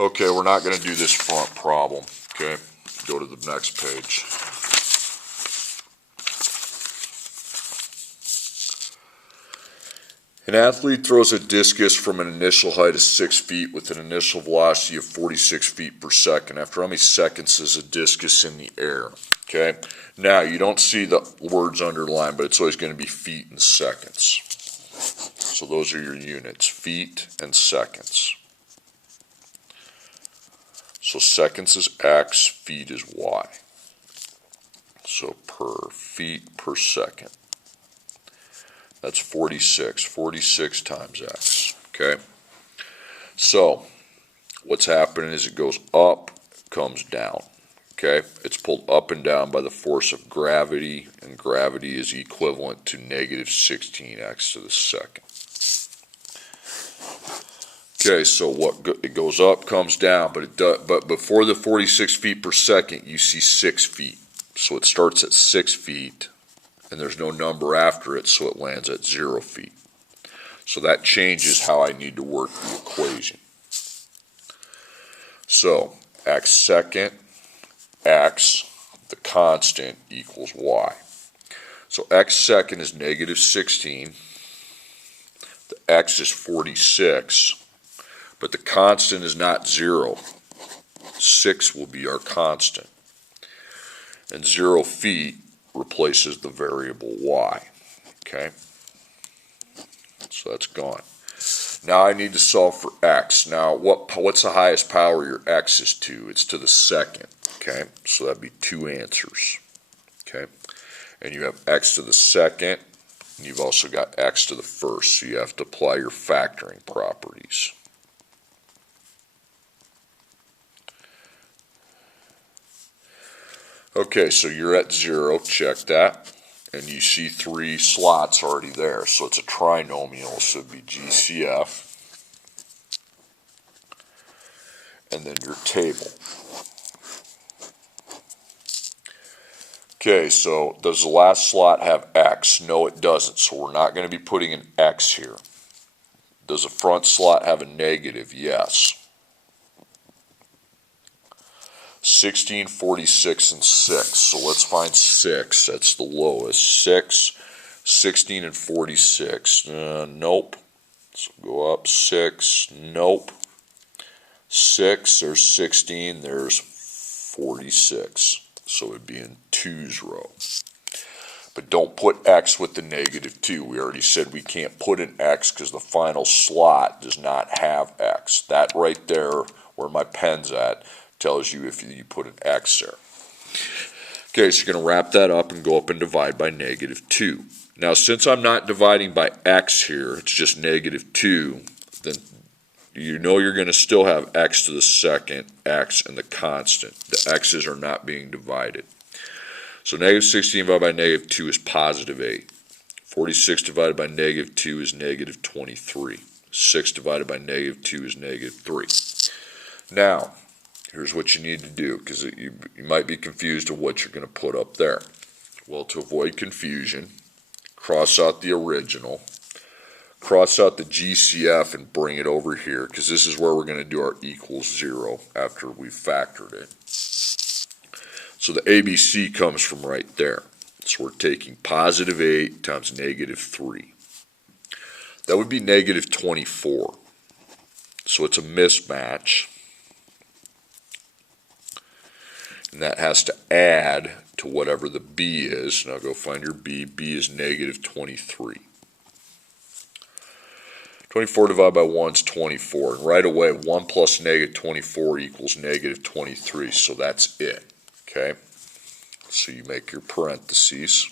Okay, we're not going to do this front problem. Okay, go to the next page. An athlete throws a discus from an initial height of 6 feet with an initial velocity of 46 feet per second. After how many seconds is a discus in the air? Okay, now you don't see the words underlined, but it's always going to be feet and seconds. So those are your units, feet and seconds. So seconds is X, feet is Y. So per feet per second. That's 46. 46 times X. Okay? So what's happening is it goes up, comes down. Okay? It's pulled up and down by the force of gravity, and gravity is equivalent to negative 16x to the second. Okay, so it goes up, comes down, but before the 46 feet per second, you see 6 feet. So it starts at 6 feet, and there's no number after it, so it lands at 0 feet. So that changes how I need to work the equation. So x second, x, the constant, equals y. So x second is negative 16, the x is 46, but the constant is not 0. 6 will be our constant. And 0 feet replaces the variable y. Okay? So that's gone. Now I need to solve for x. Now what's the highest power your x is to? It's to the second. Okay? So that'd be 2 answers. Okay? And you have x to the second, and you've also got x to the first. So you have to apply your factoring properties. Okay, so you're at 0, check that, and you see 3 slots already there, so it's a trinomial, so it'd be GCF, and then your table. Okay, so does the last slot have X? No, it doesn't, so we're not going to be putting an X here. Does the front slot have a negative? Yes. 16, 46, and 6. So let's find 6. That's the lowest. 6, 16, and 46. Nope. So go up 6. Nope. 6, there's 16, there's 46. So it would be in 2's row. But don't put X with the negative 2. We already said we can't put an X because the final slot does not have X. That right there, where my pen's at, tells you if you put an X there. Okay, so you're going to wrap that up and go up and divide by negative 2. Now, since I'm not dividing by X here, it's just negative 2, then you know you're going to still have X to the second, X, and the constant. The X's are not being divided. So negative 16 divided by negative 2 is positive 8. 46 divided by negative 2 is negative 23. 6 divided by negative 2 is negative 3. Now, here's what you need to do, because you might be confused of what you're going to put up there. Well, to avoid confusion, cross out the original, cross out the GCF and bring it over here, because this is where we're going to do our equals 0 after we've factored it. So the ABC comes from right there. So we're taking positive 8 times negative 3. That would be negative 24. So it's a mismatch. And that has to add to whatever the B is. Now go find your B. B is negative 23. 24 divided by 1 is 24. And right away, 1 plus negative 24 equals negative 23. So that's it. Okay? So you make your parentheses.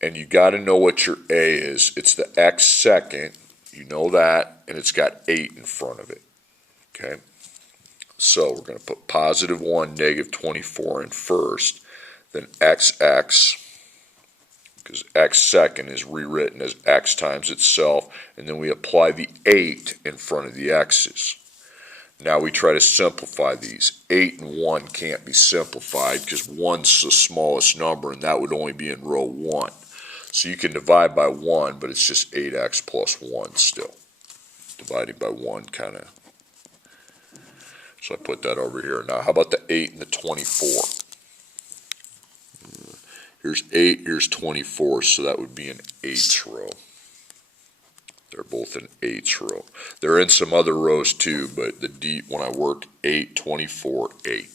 And you got to know what your A is. It's the X second. You know that. And it's got 8 in front of it. Okay? So we're going to put positive 1, negative 24 in first, then XX, because X second is rewritten as X times itself, and then we apply the 8 in front of the X's. Now we try to simplify these. 8 and 1 can't be simplified because 1's the smallest number, and that would only be in row 1. So you can divide by 1, but it's just 8x plus 1 still. Dividing by 1 kind of So I put that over here. Now how about the 8 and the 24? Here's 8, here's 24, so that would be an 8th row. They're both in 8th row. They're in some other rows too, but the D, when I work 8, 24, 8.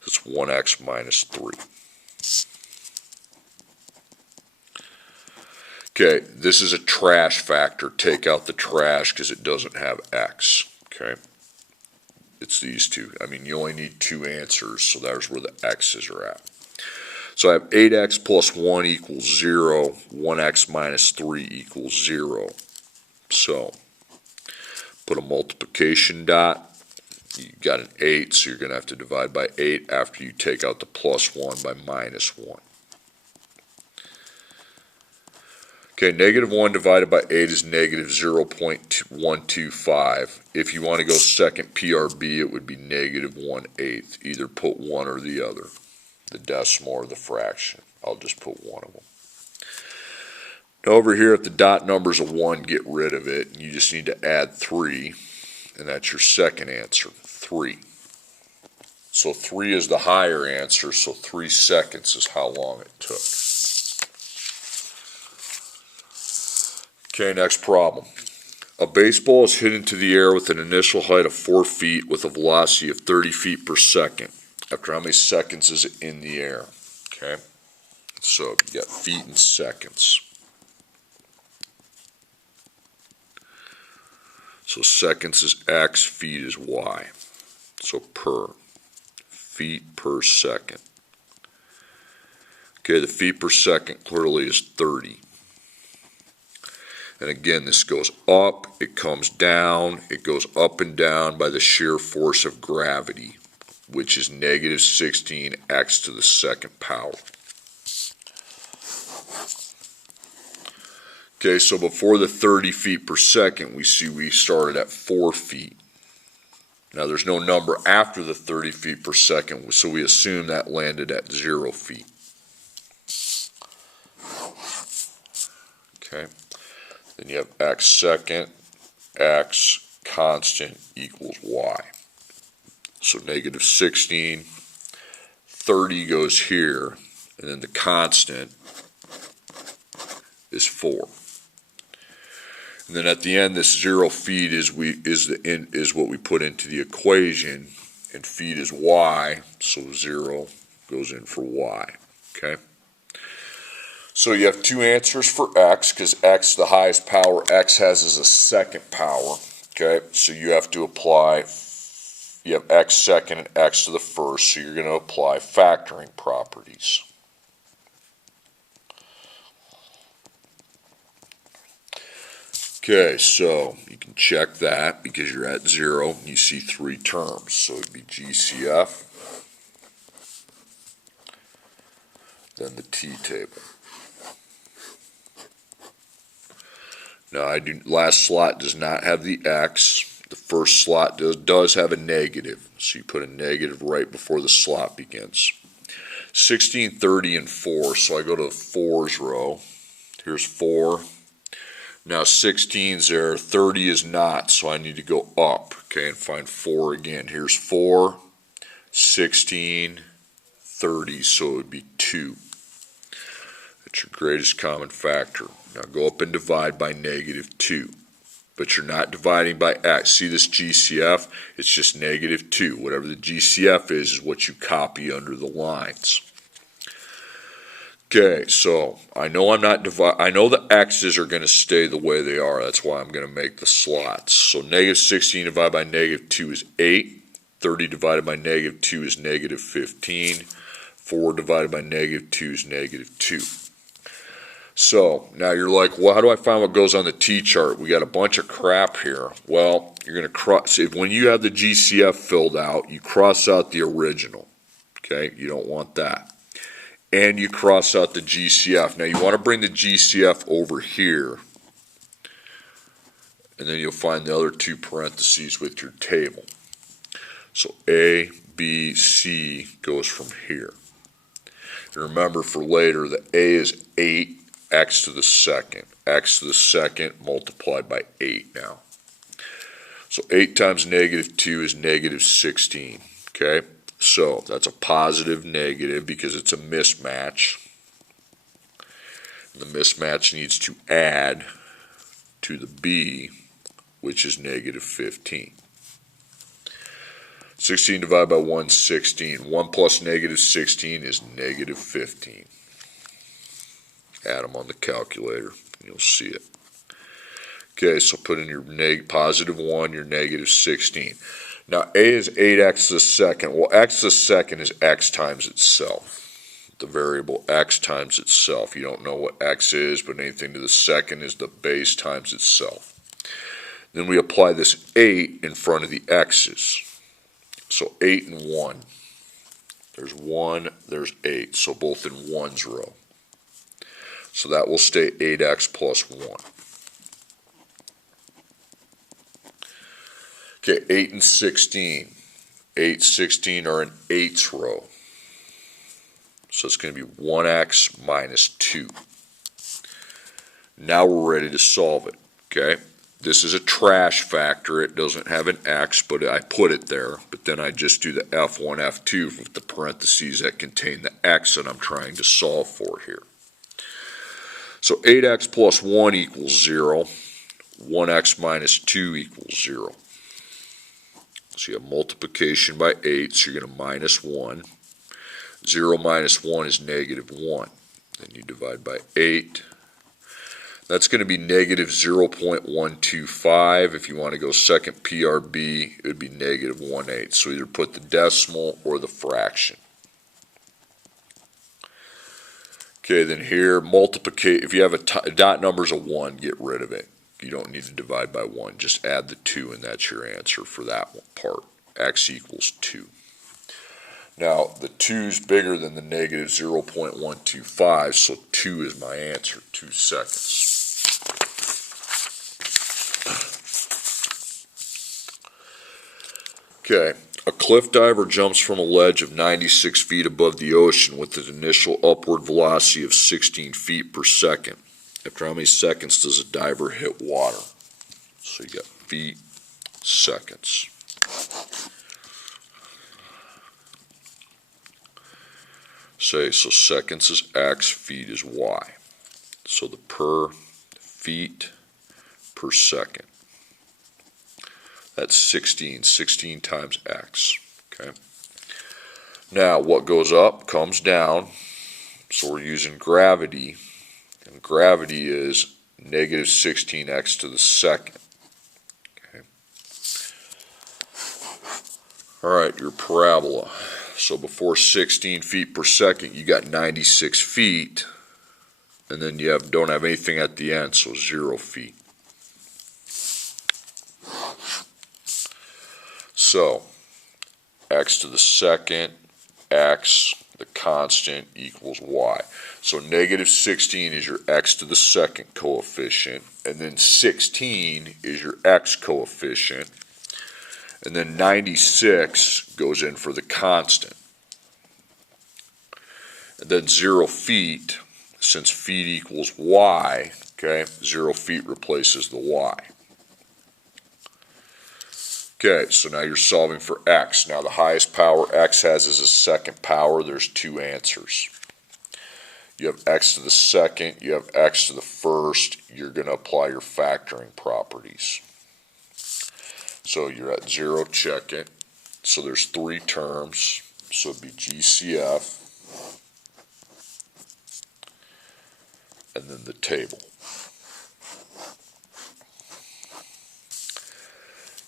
That's 1x minus 3. Okay, this is a trash factor. Take out the trash because it doesn't have x. Okay, it's these two. I mean, you only need 2 answers, so there's where the x's are at. So I have 8x plus 1 equals 0, 1x minus 3 equals 0. So put a multiplication dot. You got an 8, so you're going to have to divide by 8 after you take out the plus 1 by minus 1. Okay, negative 1 divided by 8 is negative 0.125. If you want to go second PRB, it would be negative 1/8. Either put one or the other, the decimal or the fraction. I'll just put one of them. Now over here, if the dot number is a 1, get rid of it. You just need to add 3, and that's your second answer, 3. So 3 is the higher answer, so 3 seconds is how long it took. Okay, next problem. A baseball is hit into the air with an initial height of 4 feet with a velocity of 30 feet per second. After how many seconds is it in the air? Okay, so you got feet and seconds. So seconds is x, feet is y. So per, feet per second. Okay, the feet per second clearly is 30. And again, this goes up, it comes down, it goes up and down by the sheer force of gravity, which is negative 16x to the second power. Okay, so before the 30 feet per second, we see we started at 4 feet. Now there's no number after the 30 feet per second, so we assume that landed at 0 feet. Okay, then you have x second, x constant equals y. So negative 16, 30 goes here, and then the constant is 4. And then at the end, this 0 feet is what we put into the equation, and feet is y, so 0 goes in for y. Okay. So you have 2 answers for x, because x, the highest power x has is a second power. Okay, so you have to apply. You have x second and x to the first, so you're going to apply factoring properties. Okay, so you can check that because you're at 0 and you see 3 terms. So it'd be GCF, then the T table. Now last slot does not have the X. The first slot does have a negative, so you put a negative right before the slot begins. 16, 30, and 4, so I go to the 4's row. Here's 4. Now 16's there, 30 is not, so I need to go up, okay, and find 4 again. Here's 4, 16, 30, so it would be 2. That's your greatest common factor. Now go up and divide by negative 2. But you're not dividing by x. See this GCF? It's just negative 2. Whatever the GCF is what you copy under the lines. Okay, so I know I know the x's are going to stay the way they are. That's why I'm going to make the slots. So negative 16 divided by negative 2 is 8. 30 divided by negative 2 is negative 15. 4 divided by negative 2 is negative 2. So now you're like, well, how do I find what goes on the T-chart? We got a bunch of crap here. Well, you're going to cross, when you have the GCF filled out, you cross out the original. Okay, you don't want that. And you cross out the GCF. Now you want to bring the GCF over here. And then you'll find the other 2 parentheses with your table. So A, B, C goes from here. And remember for later, the A is 8. X to the second. X to the second multiplied by 8 now. So 8 times negative 2 is negative 16. Okay, so that's a positive negative because it's a mismatch. The mismatch needs to add to the b, which is negative 15. 16 divided by 1 is 16. 1 plus negative 16 is negative 15. Add them on the calculator. You'll see it. Okay, so put in your positive 1, your negative 16. Now, a is 8x to the second. Well, x to the second is x times itself. The variable x times itself. You don't know what x is, but anything to the second is the base times itself. Then we apply this 8 in front of the x's. So 8 and 1. There's 1, there's 8. So both in 1's row. So that will stay 8x plus 1. Okay, 8 and 16. 8, 16 are in 8's row. So it's going to be 1x minus 2. Now we're ready to solve it. Okay, this is a trash factor. It doesn't have an x, but I put it there. But then I just do the f1, f2 with the parentheses that contain the x that I'm trying to solve for here. So 8x plus 1 equals 0. 1x minus 2 equals 0. So you have multiplication by 8, so you're going to minus 1. 0 minus 1 is negative 1. Then you divide by 8. That's going to be negative 0.125. If you want to go second PRB, it would be negative 1/8. So either put the decimal or the fraction. Okay, then here, multiplicate. If you have a dot numbers of 1, get rid of it. You don't need to divide by 1. Just add the 2, and that's your answer for that part. X equals 2. Now, the 2 is bigger than the negative 0.125, so 2 is my answer, 2 seconds. Okay, a cliff diver jumps from a ledge of 96 feet above the ocean with an initial upward velocity of 16 feet per second. After how many seconds does a diver hit water? So you got feet, seconds. So seconds is x, feet is y. So the per feet per second. That's 16 times x. Okay. Now what goes up comes down. So we're using gravity. And gravity is negative 16x to the second. Okay. All right, your parabola. So before 16 feet per second, you got 96 feet, and then you don't have anything at the end, so 0 feet. So x to the second, x, the constant, equals y. So negative 16 is your x to the second coefficient, and then 16 is your x coefficient. And then 96 goes in for the constant. And then 0 feet, since feet equals y, okay, 0 feet replaces the y. Okay, so now you're solving for x. Now the highest power x has is a second power. There's 2 answers. You have x to the second, you have x to the first. You're going to apply your factoring properties. So you're at 0, check it. So there's 3 terms. So it'd be GCF. And then the table.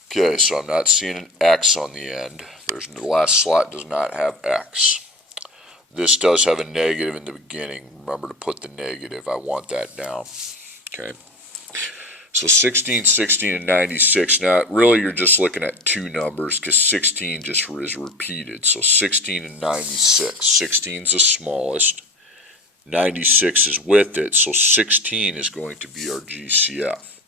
Okay, so I'm not seeing an x on the end. The last slot does not have x. This does have a negative in the beginning. Remember to put the negative. I want that down. Okay. So 16, 16, and 96. Now, really, you're just looking at 2 numbers because 16 just is repeated. So 16 and 96. 16 is the smallest. 96 is with it. So 16 is going to be our GCF.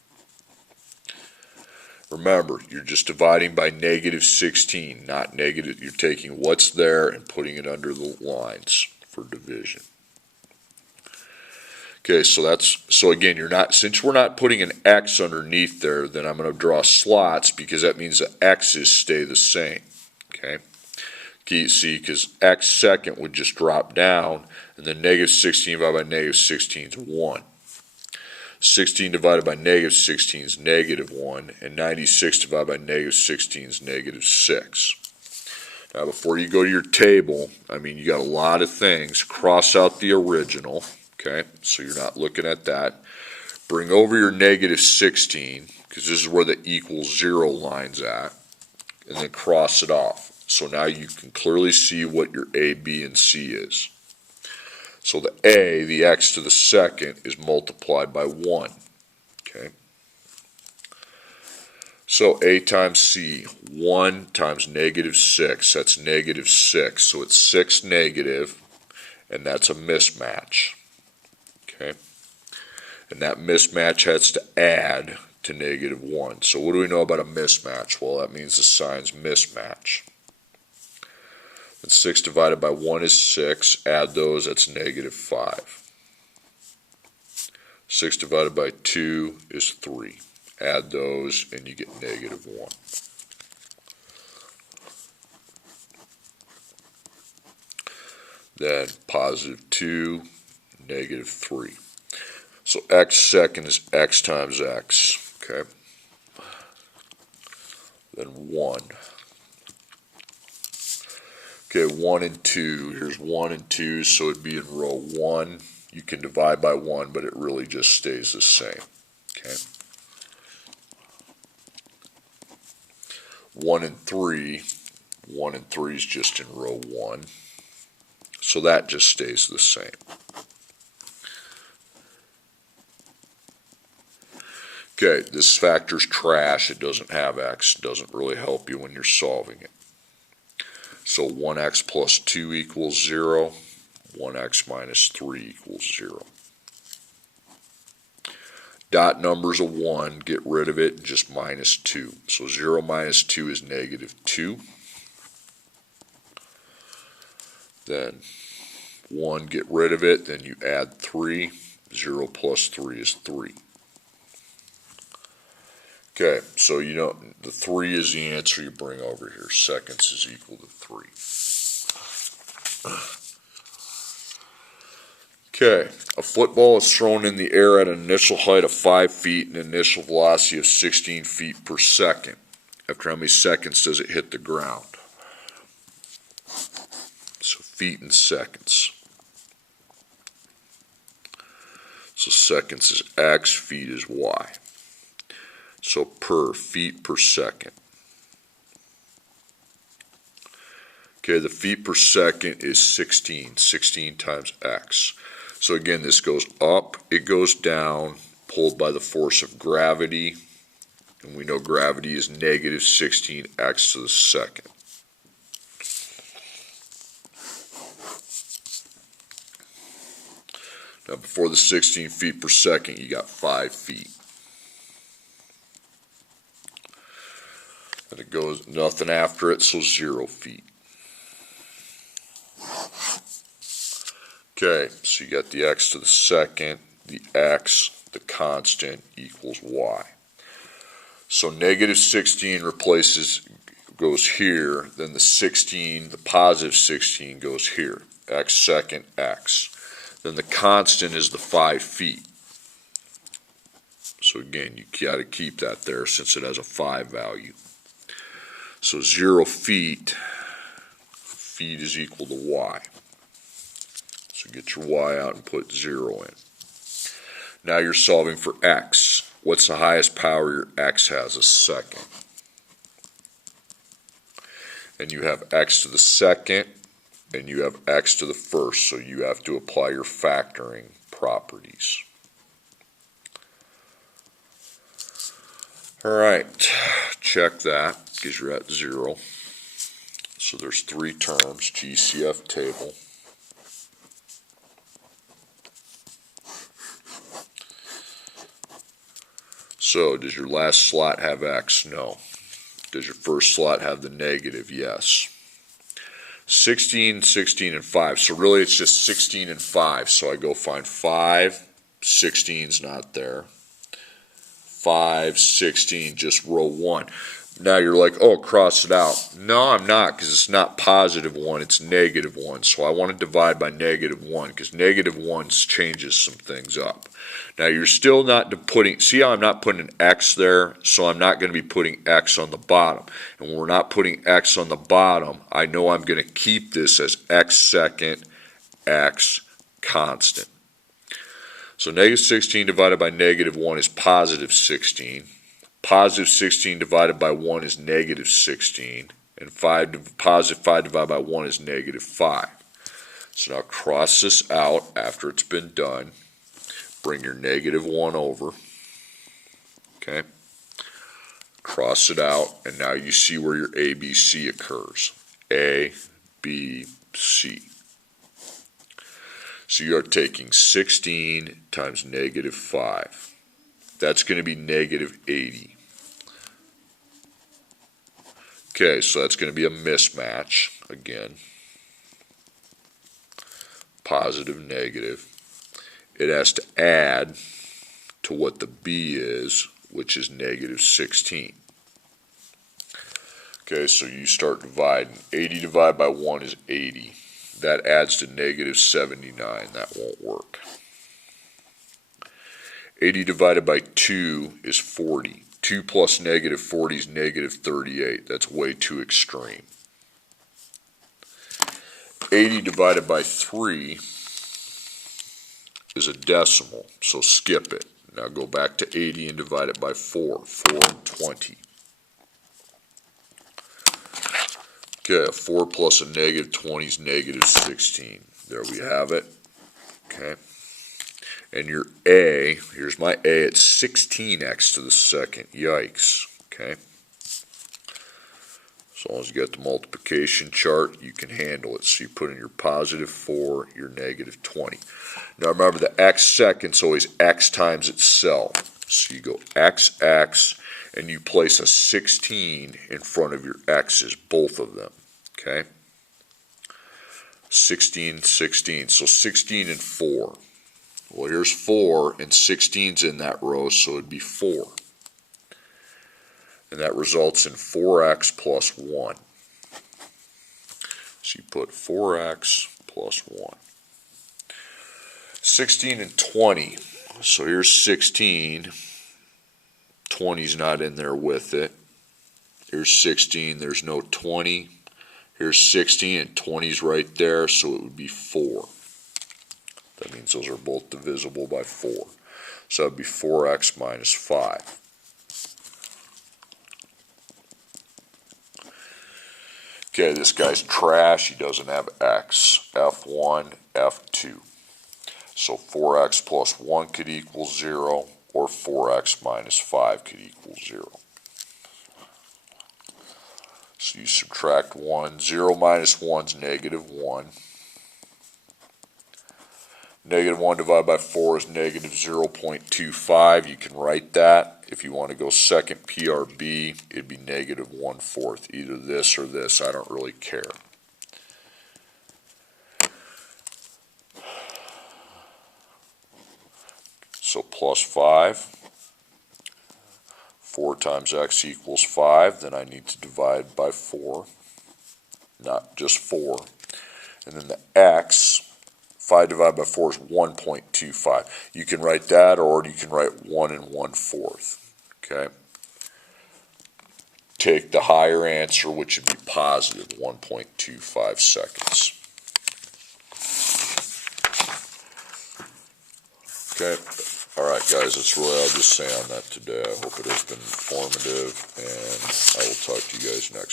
Remember, you're just dividing by negative 16, not negative. You're taking what's there and putting it under the lines for division. Okay, so again, since we're not putting an X underneath there, then I'm going to draw slots because that means the X's stay the same. Okay, see, because X second would just drop down, and then negative 16 divided by negative 16 is 1. 16 divided by negative 16 is negative 1, and 96 divided by negative 16 is negative 6. Now, before you go to your table, you got a lot of things. Cross out the original, okay, so you're not looking at that. Bring over your negative 16, because this is where the equals 0 line's at, and then cross it off. So now you can clearly see what your A, B, and C is. So the A, the X to the second, is multiplied by 1, okay. So A times C, 1 times negative 6, that's negative 6. So it's 6 negative, and that's a mismatch. Okay? And that mismatch has to add to negative 1. So what do we know about a mismatch? Well, that means the signs mismatch. And 6 divided by 1 is 6. Add those, that's negative 5. 6 divided by 2 is 3. Add those, and you get negative 1. Then positive 2, negative 3. So X second is X times X, okay? Then 1. Okay, 1 and 2. Here's 1 and 2, so it'd be in row 1. You can divide by 1, but it really just stays the same, okay? 1 and 3, 1 and 3 is just in row 1, so that just stays the same. Okay, this factor's trash. It doesn't have X. It doesn't really help you when you're solving it. So 1x plus 2 equals 0, 1x minus 3 equals 0. Dot number's a 1, get rid of it, and just minus 2. So 0 minus 2 is negative 2. Then 1, get rid of it, then you add 3. 0 plus 3 is 3. Okay, so you know the 3 is the answer you bring over here. Seconds is equal to 3. Okay, a football is thrown in the air at an initial height of 5 feet and an initial velocity of 16 feet per second. After how many seconds does it hit the ground? So feet and seconds. So seconds is X, feet is Y. So per, feet per second. Okay, the feet per second is 16. 16 times X. So again, this goes up, it goes down, pulled by the force of gravity. And we know gravity is negative 16x to the second. Now before the 16 feet per second, you got 5 feet. And it goes nothing after it, so 0 feet. Okay, so you got the x to the second, the x, the constant equals y. So negative 16 goes here, then the 16, the positive 16 goes here, x second, x. Then the constant is the 5 feet. So again, you got to keep that there since it has a 5 value. So 0 feet, feet is equal to y. So get your y out and put 0 in. Now you're solving for x. What's the highest power your x has? A second. And you have x to the second, and you have x to the first, so you have to apply your factoring properties. All right, check that because you're at 0. So there's 3 terms, GCF table. So does your last slot have x? No. Does your first slot have the negative? Yes. 16, 16, and 5. So really it's just 16 and 5. So I go find 5, 16's not there. 5, 16, just row 1. Now you're like, oh, cross it out. No, I'm not, because it's not positive 1, it's negative 1. So I want to divide by negative 1, because negative 1 changes some things up. Now you're still not putting, see how I'm not putting an X there? So I'm not going to be putting X on the bottom. And when we're not putting X on the bottom, I know I'm going to keep this as X second, X constant. So negative 16 divided by negative 1 is positive 16. Positive 16 divided by 1 is negative 16. And positive 5 divided by 1 is negative 5. So now cross this out after it's been done. Bring your negative 1 over. Okay. Cross it out, and now you see where your ABC occurs. A, B, C. So you are taking 16 times negative 5. That's going to be negative 80. Okay, so that's going to be a mismatch again. Positive, negative. It has to add to what the B is, which is negative 16. Okay, so you start dividing. 80 divided by 1 is 80. That adds to negative 79. That won't work. 80 divided by 2 is 40. 2 plus negative 40 is negative 38. That's way too extreme. 80 divided by 3 is a decimal, so skip it. Now go back to 80 and divide it by 4. 4 and 20. Okay, a 4 plus a negative 20 is negative 16. There we have it. Okay. And your A, here's my A, it's 16x to the second. Yikes. Okay. As long as you got the multiplication chart, you can handle it. So you put in your positive 4, your negative 20. Now remember, the x second's always x times itself. So you go x, and you place a 16 in front of your x's, both of them. Okay? 16, 16. So 16 and 4. Well, here's 4, and 16's in that row, so it'd be 4. And that results in 4x plus 1. So you put 4x plus 1. 16 and 20. So here's 16. 20's not in there with it. Here's 16. There's no 20. Here's 16, and 20's right there, so it would be 4. That means those are both divisible by 4. So that would be 4x minus 5. Okay, this guy's trash. He doesn't have x. F1, F2. So 4x plus 1 could equal 0, or 4x minus 5 could equal 0. So you subtract 1. 0 minus 1 is negative 1. Negative 1 divided by 4 is negative 0.25. You can write that. If you want to go second PRB, it'd be negative 1/4. Either this or this. I don't really care. So plus 5. 4 times x equals 5. Then I need to divide by 4. Not just 4. And then the x, 5 divided by 4 is 1.25. You can write that, or you can write 1 and 1/4. Okay. Take the higher answer, which would be positive 1.25 seconds. Okay. All right, guys, that's really all I'll just say on that today. I hope it has been informative, and I will talk to you guys next time.